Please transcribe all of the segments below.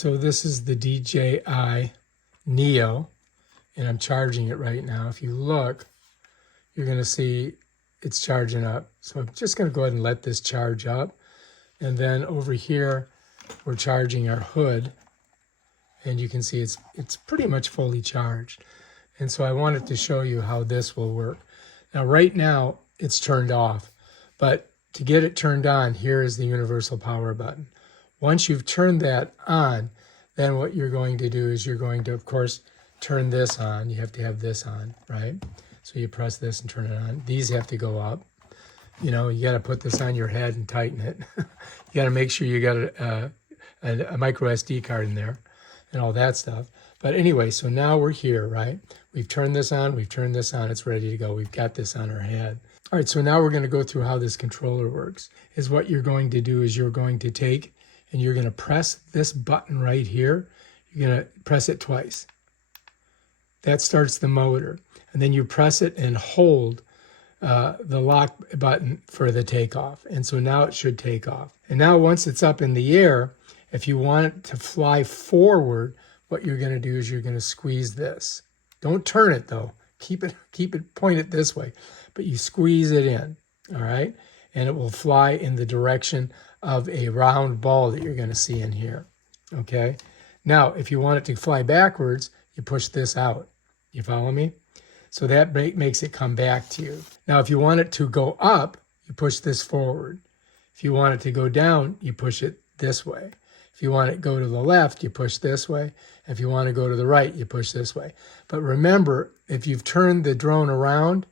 So this is the DJI Neo, and I'm charging it right now. If you look, you're going to see it's charging up. So I'm just going to go ahead and let this charge up. And then over here, we're charging our hood. And you can see it's pretty much fully charged. And so I wanted to show you how this will work. Now, right now, it's turned off. But to get it turned on, here is the universal power button. Once you've turned that on, then what you're going to do is you're going to, of course, turn this on. You have to have this on, right? So you press this and turn it on. These have to go up. You know, you got to put this on your head and tighten it. You got to make sure you got a MicroSD card in there and all that stuff. But anyway, so now we're here, right? We've turned this on. We've turned this on. It's ready to go. We've got this on our head. All right, so now we're going to go through how this controller works. Is what you're going to do is you're going to take and you're going to press this button right here. You're going to press it twice. That starts the motor. And then you press it and hold the lock button for the takeoff. And so now it should take off. And now once it's up in the air, if you want it to fly forward, what you're going to do is you're going to squeeze this. Don't turn it though. Keep it pointed this way. But you squeeze it in, all right? And it will fly in the direction of a round ball that you're going to see in here, okay? Now, if you want it to fly backwards, you push this out. You follow me? So that makes it come back to you. Now, if you want it to go up, you push this forward. If you want it to go down, you push it this way. If you want it to go to the left, you push this way. If you want to go to the right, you push this way. But remember, if you've turned the drone around,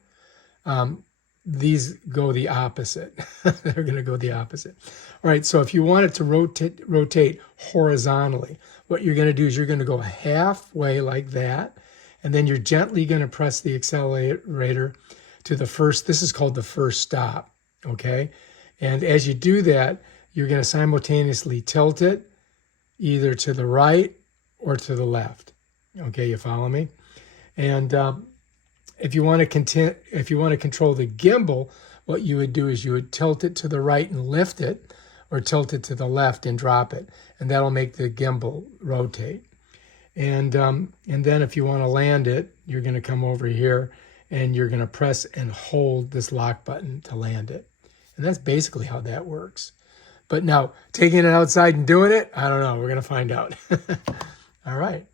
these go the opposite. They're going to go the opposite. All right, so if you want it to rotate horizontally, what you're going to do is you're going to go halfway like that, and then you're gently going to press the accelerator to the first, this is called the first stop, okay? And as you do that, you're going to simultaneously tilt it either to the right or to the left. Okay, you follow me? And if you want to control the gimbal, what you would do is you would tilt it to the right and lift it, or tilt it to the left and drop it, and that'll make the gimbal rotate. And then if you want to land it, you're going to come over here and you're going to press and hold this lock button to land it. And that's basically how that works. But now, taking it outside and doing it, I don't know. We're going to find out. All right.